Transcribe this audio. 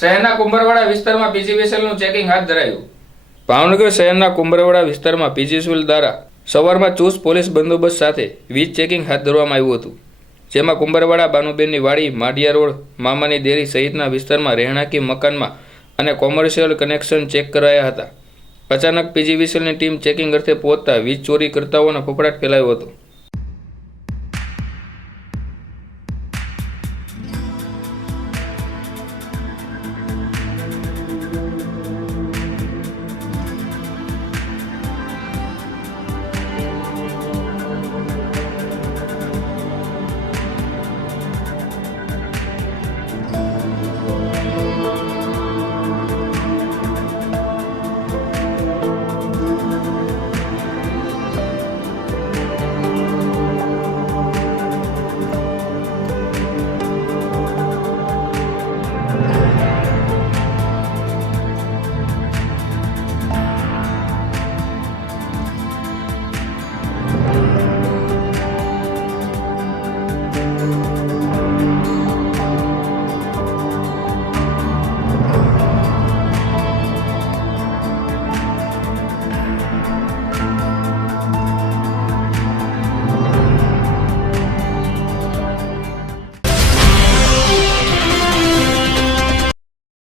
શહેરના કુંભરવાડા વિસ્તારમાં પીજીવીસીએલનું ચેકિંગ હાથ ધરાયું। ભાવનગર શહેરના કુંભરવાડા વિસ્તારમાં પીજીવીસીએલ દ્વારા સવારમાં ચુસ્ત પોલીસ બંદોબસ્ત સાથે વીજ ચેકિંગ હાથ ધરવામાં આવ્યું હતું, જેમાં કુંભરવાડા બાનુબેનની વાડી, માઢિયા રોડ, મામાની ડેરી સહિતના વિસ્તારમાં રહેણાંકી મકાનમાં અને કોમર્શિયલ કનેક્શન ચેક કરાયા હતા। અચાનક પીજીવીસીએલની ટીમ ચેકિંગ અર્થે પહોંચતા વીજ ચોરી કરતાઓનો ફફડાટ ફેલાયો હતો।